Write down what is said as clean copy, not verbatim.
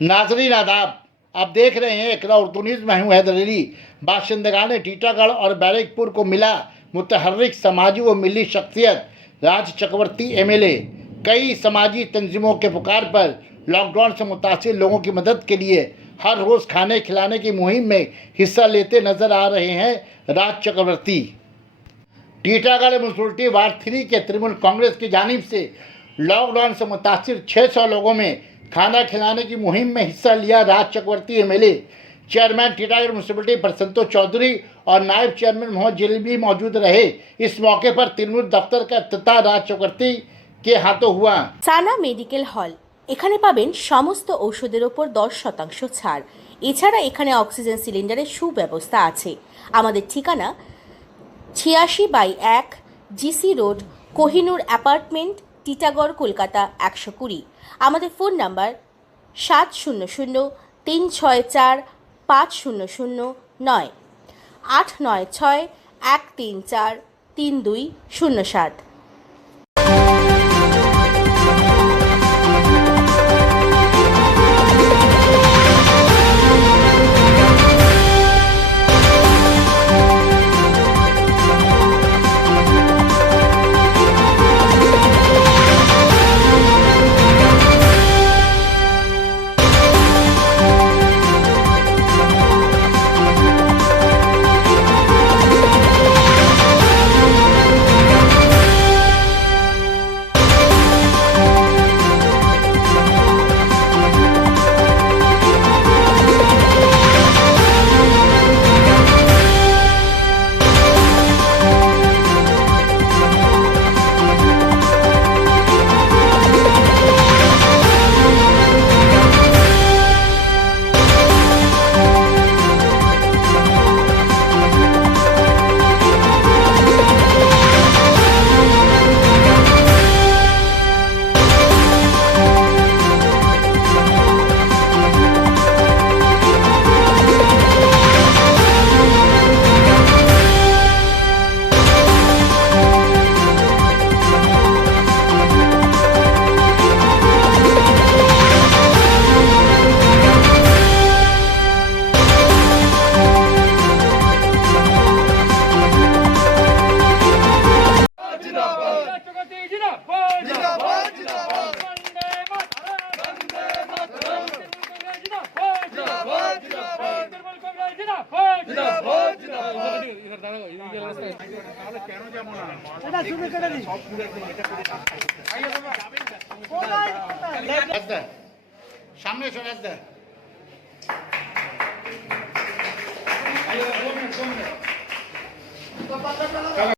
नाजरीन आदाब, आप देख रहे हैं इकरा उर्दू न्यूज़। मैं हूँ हैदर अली। बाशिंदगान टीटागढ़ और बैरकपुर को मिला मुतहर्रिक समाजी व मिली शख्सियत राज चक्रवर्ती एमएलए कई समाजी तंजीमों के पुकार पर लॉकडाउन से मुतासिर लोगों की मदद के लिए हर रोज़ खाने खिलाने की मुहिम में हिस्सा लेते नजर आ रहे हैं राज चक्रवर्ती। टीटागढ़ म्यूनसिपलिटी वार्ड 3 के तृणमूल कांग्रेस की जानिब से लॉकडाउन से मुतासिर 600 लोगों में खाना खिलाने की मुहिम में हिस्सा लिया। Raj Chakraborty MLA chairman Titagarh municipality Prasanta Chowdhury और नायब चेयरमैन मोहम्मद जलील भी मौजूद रहे। इस मौके पर तृणमूल दफ्तर का इफ्तिताह राज चक्रवर्ती के हाथों हुआ। সানা মেডিকেল হল, এখানে পাবেন সমস্ত ঔষধের ওপর 10% ছাড়। এছাড়া এখানে অক্সিজেন সিলিন্ডারের সুব্যবস্থা আছে। আমাদের ঠিকানা 86/1 GC road, Kohinoor apartment, Titagarh, Kolkata 120। আমাদের ফোন নাম্বার 7003645009 896-134-3207। সামনে চলে আসবে।